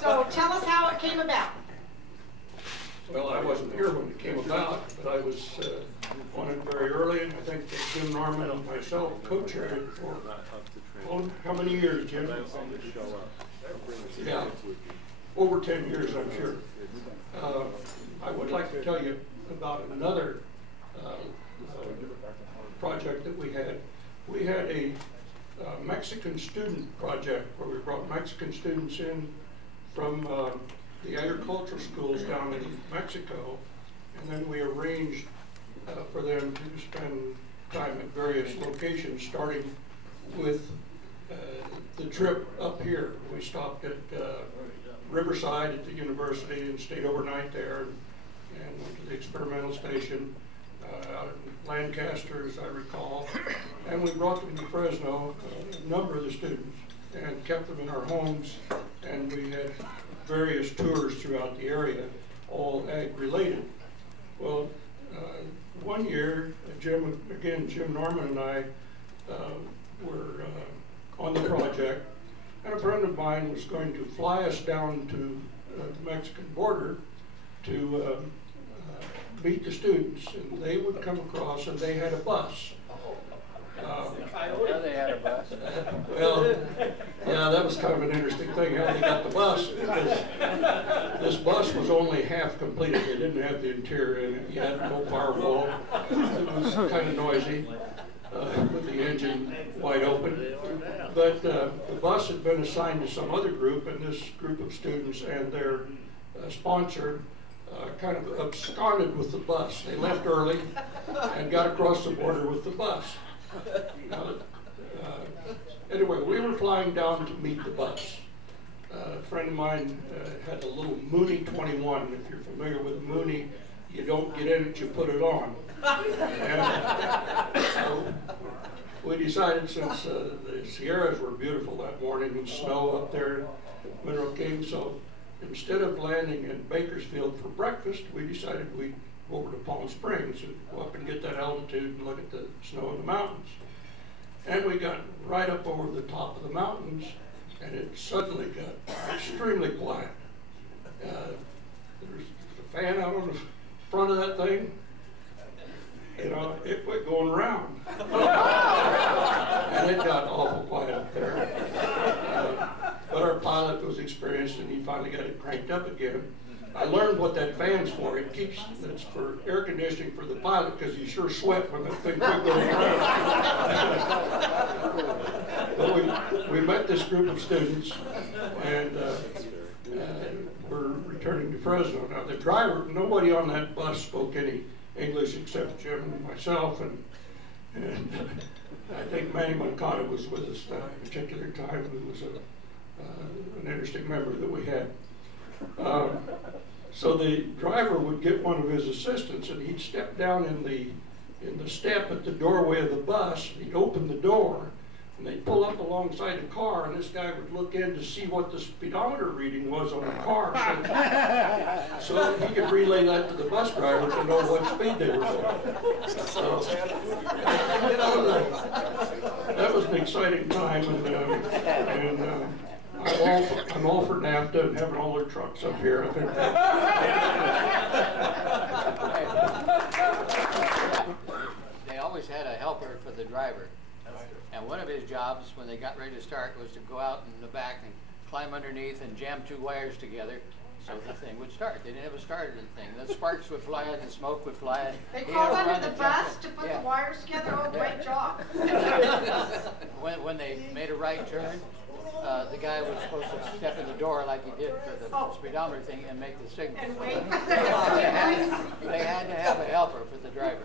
So tell us how it came about. Well, I wasn't here when it came about, but I was on it very early, and I think that Jim Norman and myself co-chaired it for, oh, how many years, Jim? Yeah, over 10 years, I'm sure. I would like to tell you about another project that we had. We had a Mexican student project where we brought Mexican students in from the agricultural schools down in Mexico, and then we arranged for them to spend time at various locations, starting with the trip up here. We stopped at Riverside at the university and stayed overnight there, and went to the experimental station out in Lancaster, as I recall, and we brought them to Fresno, a number of the students, and kept them in our homes, and we had various tours throughout the area, all ag related. Well, one year, Jim Norman and I were on the project, and a friend of mine was going to fly us down to the Mexican border to meet the students, and they would come across, and they had a bus. Yeah, they had a bus. Well, yeah, that was kind of an interesting thing how they got the bus, because this bus was only half completed. They didn't have the interior in it yet, no firewall. It was kind of noisy with the engine wide open. But the bus had been assigned to some other group, and this group of students and their sponsor kind of absconded with the bus. They left early and got across the border with the bus. Anyway, we were flying down to meet the bus. A friend of mine had a little Mooney 21. If you're familiar with Mooney, you don't get in it, you put it on. And so we decided, since the Sierras were beautiful that morning and snow up there, winter came, so instead of landing in Bakersfield for breakfast, we decided we'd go over to Palm Springs and go up and get that altitude and look at the snow in the mountains. And we got right up over the top of the mountains, and it suddenly got extremely quiet. There was a fan out on the front of that thing. You know, it went going around. And it got awful quiet up there. But our pilot was experienced, and he finally got it cranked up again. I learned what that fan's for. It's for air conditioning for the pilot, because you sure sweat when that thing quit going around. But we met this group of students, and we're returning to Fresno. Now the driver, nobody on that bus spoke any English except Jim and myself, and I think Manny Moncada was with us that particular time, who was an interesting member that we had. So the driver would get one of his assistants, and he'd step down in the step at the doorway of the bus, and he'd open the door, and they'd pull up alongside the car, and this guy would look in to see what the speedometer reading was on the car, so he could relay that to the bus driver to know what speed they were going. So, that was an exciting time, and I'm all for NAFTA and having all their trucks up here. I think They always had a helper for the driver. And one of his jobs, when they got ready to start, was to go out in the back and climb underneath and jam two wires together so the thing would start. They didn't have a starter in the thing. The sparks would fly and the smoke would fly. They crawled under the bus to put the wires together. Oh, great job. When they made a right turn, the guy was supposed to step in the door like he did for the speedometer thing and make the signal. And wait. They had to have a helper for the driver.